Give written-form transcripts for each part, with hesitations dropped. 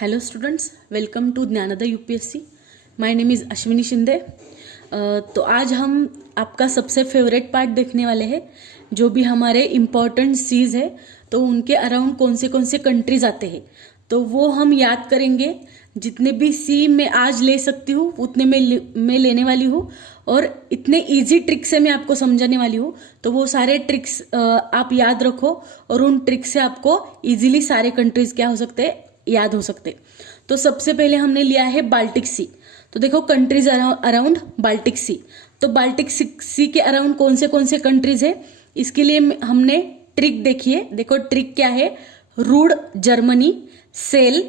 Hello students, welcome to Gyanoday UPSC. My name is Ashwini Shinde. तो आज हम आपका सबसे फेवरेट पार्ट देखने वाले हैं, जो भी हमारे इम्पॉर्टेंट सीज है तो उनके अराउंड कौन से कंट्रीज आते हैं तो वो हम याद करेंगे। जितने भी सी मैं आज ले सकती हूँ उतने मैं लेने वाली हूँ, और इतने इजी ट्रिक से मैं आपको समझाने वाली हूँ। तो वो सारे ट्रिक्स आप याद रखो, और उन ट्रिक से आपको इजीली सारे कंट्रीज क्या हो सकते हैं, याद हो सकते। तो सबसे पहले हमने लिया है बाल्टिक सी। तो देखो कंट्रीज अराउंड बाल्टिक सी। तो बाल्टिक सी के अराउंड कौन से कंट्रीज है, इसके लिए हमने ट्रिक देखी है। देखो ट्रिक क्या है, rude Germany, sell,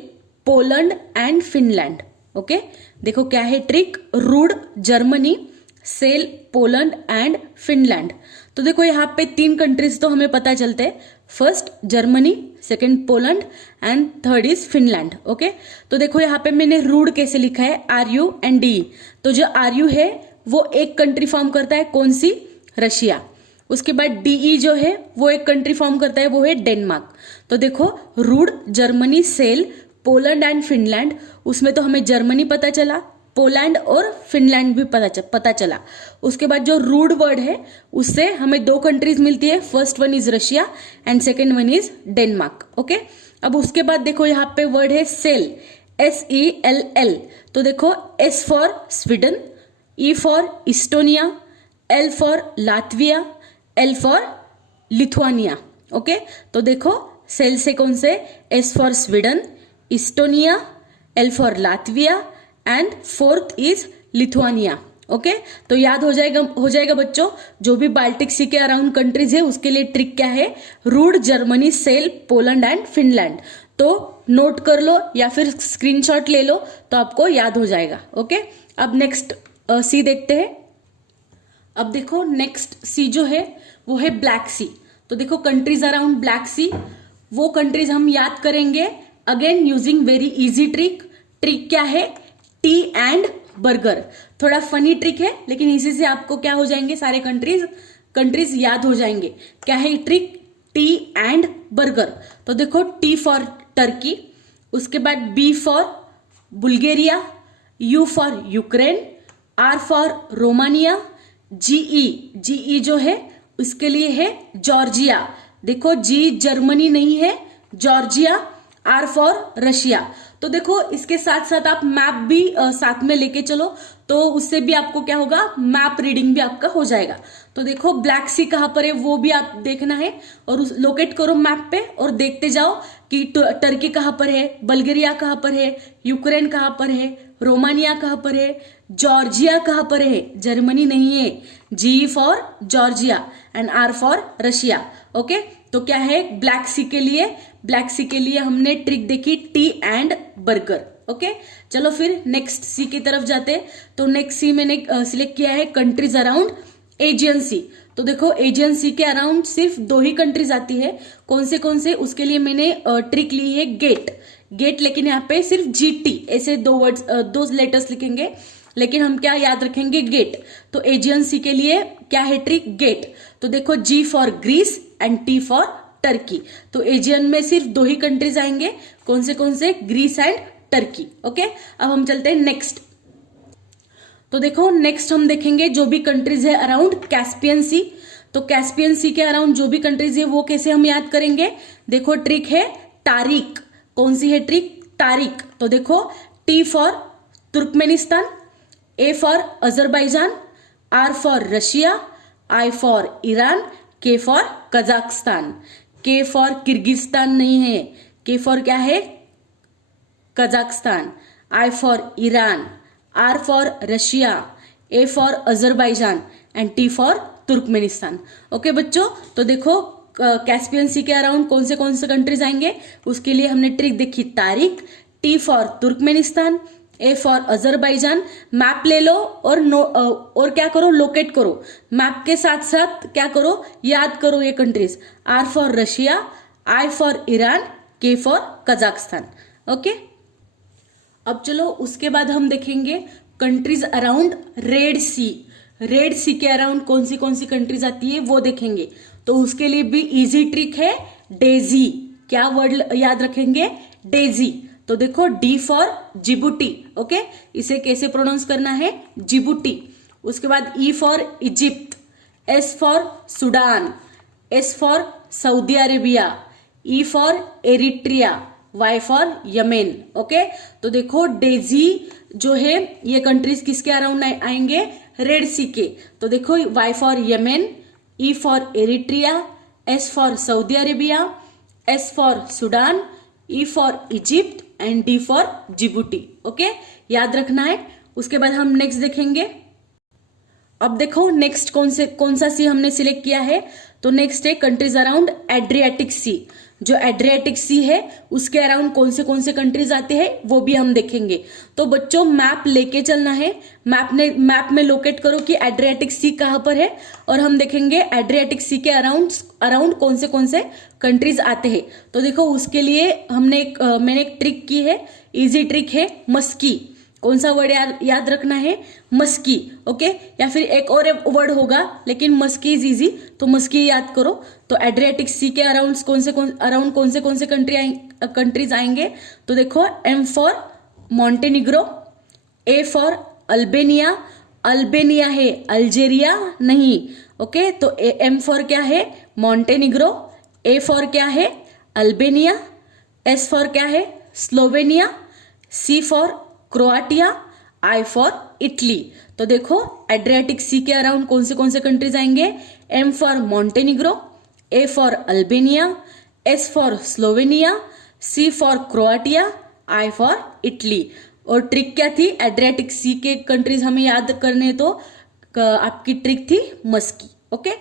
Poland and Finland. Okay, देखो क्या है trick, rude Germany, sell, Poland and Finland. तो देखो यहाँ पे तीन कंट्रीज तो हमें पता चलते हैं, first Germany, second Poland and third is Finland. Okay, तो देखो यहाँ पे मैंने रूड कैसे लिखा है, आर यू एंड डी। तो जो आर यू है वो एक कंट्री फॉर्म करता है, कौन सी, रशिया। उसके बाद डीई जो है वो एक कंट्री फॉर्म करता है, वो है डेनमार्क। तो देखो rude Germany, sell, Poland and Finland, उसमें तो हमें जर्मनी पता चला, पोलैंड और फिनलैंड भी पता चला। उसके बाद जो रूड वर्ड है उससे हमें दो कंट्रीज मिलती है, first one is Russia and second one is Denmark. Okay, अब उसके बाद देखो यहाँ पे वर्ड है सेल, SELL। तो देखो S for Sweden, E for Estonia, L for Latvia, L for Lithuania. Okay, तो देखो सेल से कौन से, S for Sweden, Estonia, L for Latvia and fourth is Lithuania. Okay, तो याद हो जाएगा बच्चों। जो भी बाल्टिक सी के अराउंड कंट्रीज है उसके लिए ट्रिक क्या है, rude Germany, sell, Poland and Finland. तो नोट कर लो या फिर स्क्रीनशॉट ले लो तो आपको याद हो जाएगा। ओके, अब नेक्स्ट सी देखते हैं। अब देखो नेक्स्ट सी जो है वो है ब्लैक सी। तो देखो कंट्रीज अराउंड ब्लैक सी, वो कंट्रीज हम याद करेंगे again using very easy trick. Trick क्या है, टी एंड बर्गर। थोड़ा फनी ट्रिक है लेकिन इसी से आपको क्या हो जाएंगे, सारे कंट्रीज याद हो जाएंगे। क्या है ट्रिक, टी एंड बर्गर। तो देखो टी फॉर टर्की, उसके बाद B for Bulgaria, U for Ukraine, R for Romania, GE जो है उसके लिए है जॉर्जिया। देखो जी जर्मनी नहीं है, जॉर्जिया, आर फॉर रशिया। तो देखो इसके साथ साथ आप मैप भी साथ में लेके चलो, तो उससे भी आपको क्या होगा, मैप रीडिंग भी आपका हो जाएगा। तो देखो ब्लैक सी कहां पर है वो भी आप देखना है, और लोकेट करो मैप पे और देखते जाओ कि टर्की कहां पर है, बल्गेरिया कहां पर है, यूक्रेन कहां पर है, रोमानिया कहां पर है, जॉर्जिया कहां पर है, जर्मनी नहीं है, G for Georgia and R for Russia. Okay, तो क्या है ब्लैक सी के लिए हमने ट्रिक देखी, टी एंड बर्गर। ओके, चलो फिर नेक्स्ट सी की तरफ जाते। तो नेक्स्ट सी मैंने सिलेक्ट किया है कंट्रीज अराउंड एजियन सी। तो देखो एजियन सी के अराउंड सिर्फ दो ही कंट्रीज आती है, कौन से उसके लिए मैंने ट्रिक ली है गेट, लेकिन यहाँ पे सिर्फ GT ऐसे दो लेटर्स लिखेंगे, लेकिन हम क्या याद रखेंगे, गेट। तो एजियन सी के लिए क्या है ट्रिक, गेट। तो देखो G for Greece and T for Turkey. तो एजियन में सिर्फ दो ही कंट्रीज आएंगे, कौन से, ग्रीस एंड टर्की। ओके, अब हम चलते हैं नेक्स्ट। तो देखो नेक्स्ट हम देखेंगे जो भी कंट्रीज है अराउंड कैस्पियन सी। तो कैस्पियन सी के अराउंड जो भी कंट्रीज है वो कैसे हम याद करेंगे, देखो ट्रिक है तारीख। कौन सी है ट्रिक, तारीख। तो देखो T for Turkmenistan, A for Azerbaijan, R for Russia, I for Iran, K for Kazakhstan. K for Kyrgyzstan नहीं है, K फॉर क्या है, Kazakhstan, I for Iran, R for Russia, A for Azerbaijan and T for Turkmenistan. Okay बच्चों, तो देखो Caspian सी के around कौन से कंट्रीज आएंगे, उसके लिए हमने ट्रिक देखी तारीख, T for Turkmenistan, A for Azerbaijan. Map ले लो और क्या करो, लोकेट करो। मैप के साथ साथ क्या करो, याद करो ये countries, R for Russia, I for Iran, K for Kazakhstan. Okay, अब चलो उसके बाद हम देखेंगे कंट्रीज अराउंड रेड सी के अराउंड कौन सी कंट्रीज आती है वो देखेंगे। तो उसके लिए भी इजी ट्रिक है डेजी। क्या वर्ड याद रखेंगे, डेजी। तो देखो डी फॉर जिबूटी, ओके, इसे कैसे प्रोनाउंस करना है, जिबूटी। उसके बाद E for Egypt, S for Sudan, S for Saudi Arabia, E for Eritrea, Y for Yemen, okay. तो देखो डेजी जो है ये कंट्रीज किसके अराउंड आएंगे, रेड सी के। तो देखो Y for Yemen, E for Eritrea, S for Saudi Arabia, S for Sudan, E for Egypt and D for Djibouti, okay, याद रखना है। उसके बाद हम नेक्स्ट देखेंगे। अब देखो नेक्स्ट कौन सा सी हमने सिलेक्ट किया है, तो नेक्स्ट है कंट्रीज अराउंड एड्रियाटिक सी। जो एड्रियाटिक सी है उसके अराउंड कौन से कंट्रीज आते हैं वो भी हम देखेंगे। तो बच्चों मैप लेके चलना है, मैप में लोकेट करो कि एड्रियाटिक सी कहां पर है, और हम देखेंगे एड्रियाटिक सी के अराउंड कौन से कंट्रीज आते हैं। तो देखो उसके लिए मैंने एक ट्रिक की है, इजी ट्रिक है, मस्की। कौन सा वर्ड याद रखना है, मस्की, ओके, या फिर एक और वर्ड होगा लेकिन मस्की इज इजी, तो मस्की याद करो। तो एड्रियाटिक सी के अराउंड कौन से कंट्रीज आएंगे, तो देखो M for Montenegro, A for Albania, Albania है अल्जेरिया नहीं, ओके। तो एम फॉर क्या है, मॉन्टेनिग्रो, ए फॉर क्या है, अल्बेनिया, एस फॉर क्या है, Slovenia, C for Croatia, I for Italy. तो देखो एड्रियाटिक सी के अराउंड कौन से कंट्रीज आएंगे, M for Montenegro, A for Albania, S for Slovenia, C for Croatia, I for Italy. और ट्रिक क्या थी, एड्रियाटिक सी के कंट्रीज हमें याद करने, तो आपकी ट्रिक थी मस्की, ओके।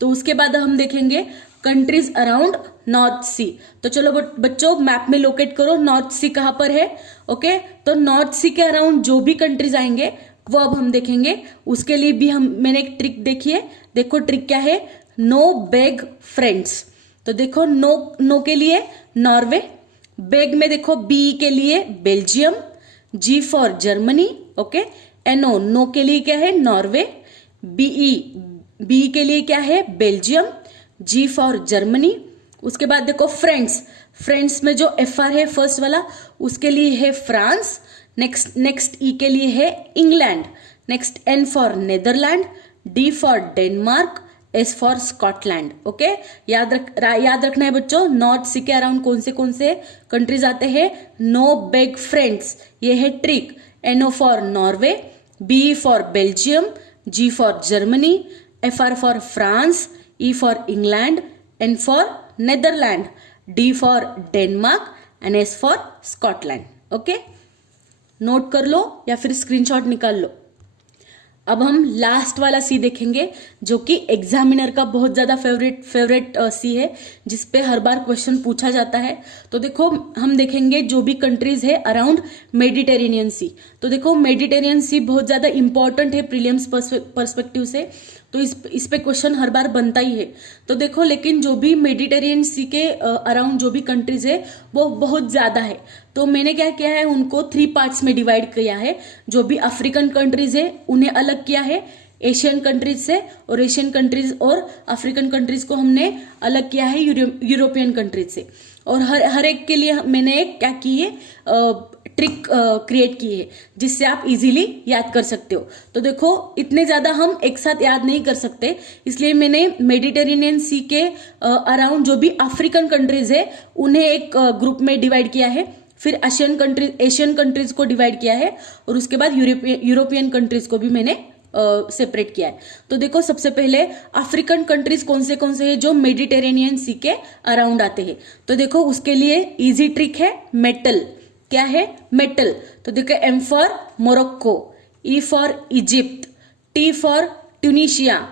तो उसके बाद हम देखेंगे कंट्रीज अराउंड नॉर्थ सी। तो चलो बच्चों मैप में लोकेट करो नॉर्थ सी कहां पर है, ओके। तो नॉर्थ सी के अराउंड जो भी कंट्रीज आएंगे वो अब हम देखेंगे। उसके लिए भी मैंने एक ट्रिक देखी है, देखो ट्रिक क्या है, नो बेग फ्रेंड्स। तो देखो नो के लिए नॉर्वे, बेग में देखो बी के लिए Belgium, G for Germany, okay, NO no के लिए क्या है, नॉर्वे, बी के लिए क्या है, बेल्जियम, जी फॉर जर्मनी। उसके बाद देखो फ्रेंड्स में जो एफ आर है फर्स्ट वाला उसके लिए है फ्रांस, नेक्स्ट ई के लिए है England, next N for Netherland, D for Denmark, S for Scotland, okay. याद रखना है बच्चों, नॉर्थ सी के अराउंड कौन से कंट्रीज आते हैं, नो बेग फ्रेंड्स, ये है trick. NO for Norway, B for Belgium, G for Germany, F R for France, E for England, N for Netherlands, D for Denmark and S for Scotland, okay. Note कर लो या फिर screenshot निकाल लो। अब हम last वाला सी देखेंगे जो कि एग्जामिनर का बहुत ज्यादा फेवरेट सी है, जिसपे हर बार क्वेश्चन पूछा जाता है। तो देखो हम देखेंगे जो भी कंट्रीज है अराउंड मेडिटेरेनियन सी। तो देखो मेडिटेरेनियन सी बहुत ज्यादा इंपॉर्टेंट है प्रीलिम्स पर्सपेक्टिव से, तो इस पे क्वेश्चन हर बार बनता ही है। तो देखो लेकिन जो भी मेडिटेरेनियन सी के अराउंड जो भी कंट्रीज है वो बहुत ज्यादा है। तो मैंने क्या किया है, उनको 3 पार्ट्स में डिवाइड किया है। जो भी अफ्रीकन कंट्रीज है उन्हें अलग किया है एशियन कंट्रीज से, और एशियन कंट्रीज और अफ्रीकन कंट्रीज को हमने अलग किया है यूरोपियन कंट्रीज से। और हर एक के लिए मैंने क्या की है, ट्रिक क्रिएट की है जिससे आप इजीली याद कर सकते हो। तो देखो इतने ज्यादा हम एक साथ याद नहीं कर सकते, इसलिए मैंने मेडिटेरेनियन सी के अराउंड जो भी अफ्रीकन कंट्रीज है उन्हें एक ग्रुप में डिवाइड किया है, फिर एशियन कंट्रीज को डिवाइड किया है, और उसके बाद यूरोपियन कंट्रीज को भी मैंने सेपरेट किया है। तो देखो सबसे पहले अफ्रीकन कंट्रीज कौन से हैं जो मेडिटेरेनियन सी के अराउंड आते हैं। तो देखो उसके लिए इजी ट्रिक है, मेटल। क्या है, मेटल। तो देखो M for Morocco, E for Egypt, T for Tunisia,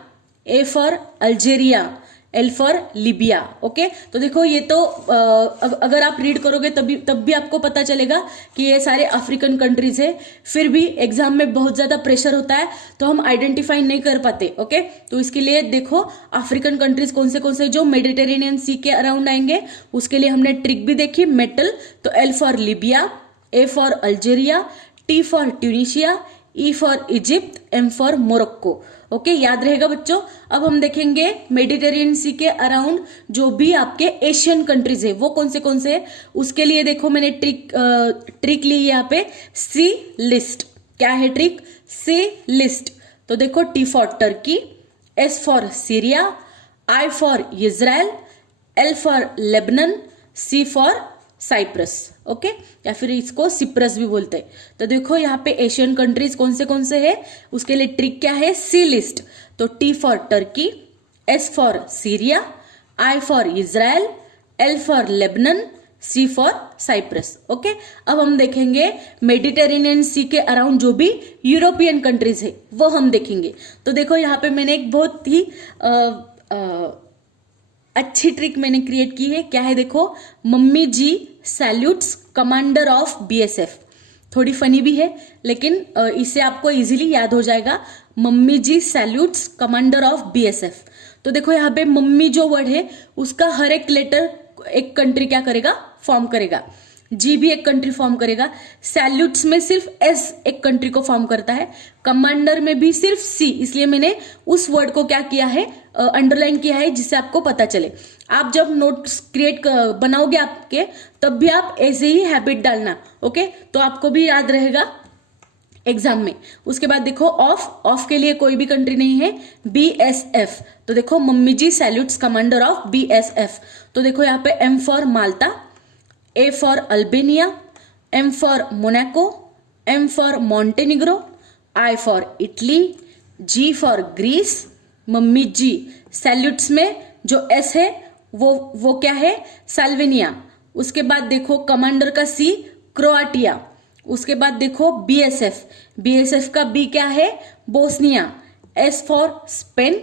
A for Algeria, L for Libya, okay. तो देखो ये तो अगर आप रीड करोगे तब भी आपको पता चलेगा कि ये सारे अफ्रीकन कंट्रीज है। फिर भी एग्जाम में बहुत ज्यादा प्रेशर होता है तो हम आइडेंटिफाई नहीं कर पाते, ओके। तो इसके लिए देखो अफ्रीकन कंट्रीज कौन से जो मेडिटेरेनियन सी के अराउंड आएंगे उसके लिए हमने ट्रिक भी देखी, मेटल। तो L for Libya, A for Algeria, T for Tunisia, E for Egypt, M for Morocco, okay, याद रहेगा बच्चों। अब हम देखेंगे मेडिटेरियन सी के अराउंड जो भी आपके एशियन कंट्रीज है वो कौन से है। उसके लिए देखो मैंने ट्रिक ली यहाँ पे, सी लिस्ट। क्या है ट्रिक? सी लिस्ट। तो देखो, T for Turkey, S for Syria, I for Israel, L for Lebanon, C for Cyprus. Okay, या फिर इसको सिप्रस भी बोलते हैं। तो देखो यहाँ पे एशियन कंट्रीज कौन से है, उसके लिए ट्रिक क्या है? See list. तो T for Turkey, S for Syria, I for Israel, L for Lebanon, C for Cyprus. Okay, अब हम देखेंगे मेडिटेरेनियन सी के अराउंड जो भी यूरोपियन कंट्रीज है वो हम देखेंगे। तो देखो यहाँ पे मैंने एक बहुत ही अच्छी ट्रिक मैंने क्रिएट की है। क्या है देखो, मम्मी जी सैल्यूट्स कमांडर ऑफ बीएसएफ। थोड़ी फनी भी है लेकिन इससे आपको इजीली याद हो जाएगा। मम्मी जी सैल्यूट्स कमांडर ऑफ बीएसएफ। तो देखो यहाँ पे मम्मी जो वर्ड है उसका हर एक लेटर एक कंट्री क्या करेगा? फॉर्म करेगा। जी भी एक कंट्री फॉर्म करेगा। सैल्यूट्स में सिर्फ एस एक कंट्री को फॉर्म करता है। कमांडर में भी सिर्फ सी, इसलिए मैंने उस वर्ड को क्या किया है? अंडरलाइन किया है, जिससे आपको पता चले। आप जब नोट्स क्रिएट बनाओगे आपके, तब भी आप ऐसे ही हैबिट डालना। ओके, तो आपको भी याद रहेगा एग्जाम में। उसके बाद देखो ऑफ के लिए कोई भी कंट्री नहीं है, बीएसएफ। तो देखो मम्मी जी सैल्यूट्स कमांडर ऑफ बीएसएफ। तो देखो यहाँ पे M for Malta, A for Albania, M for Monaco, M for Montenegro, I for Italy, G for Greece. Mummy जी सैल्यूट्स में जो एस है वो क्या है? साल्वेनिया। उसके बाद देखो कमांडर का सी, क्रोआटिया। उसके बाद देखो बीएसएफ का बी क्या है? Bosnia. S for Spain,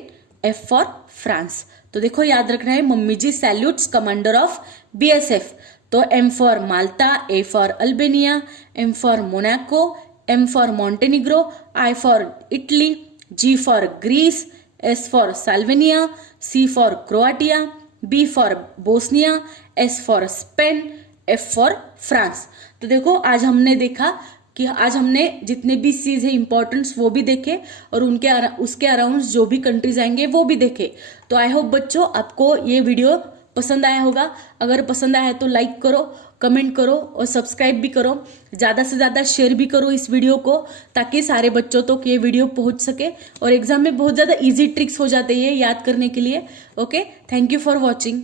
F for France. तो देखो याद रखना है, मम्मी जी सैल्यूट्स कमांडर ऑफ बीएसएफ। तो M for Malta, A for Albania, M for Monaco, M for Montenegro, I for Italy, G for Greece, S for Slovenia, C for Croatia, B for Bosnia, S for Spain, F for France. तो देखो आज हमने देखा कि आज हमने जितने भी सीज है इंपॉर्टेंट्स वो भी देखे और उसके अराउंड जो भी कंट्रीज आएंगे वो भी देखे। तो आई होप बच्चों आपको ये वीडियो पसंद आया होगा। अगर पसंद आया है तो लाइक करो, कमेंट करो और सब्सक्राइब भी करो। ज़्यादा से ज़्यादा शेयर भी करो इस वीडियो को, ताकि सारे बच्चों तक ये वीडियो पहुंच सके। और एग्जाम में बहुत ज़्यादा इजी ट्रिक्स हो जाते हैं याद करने के लिए। Okay, thank you for watching.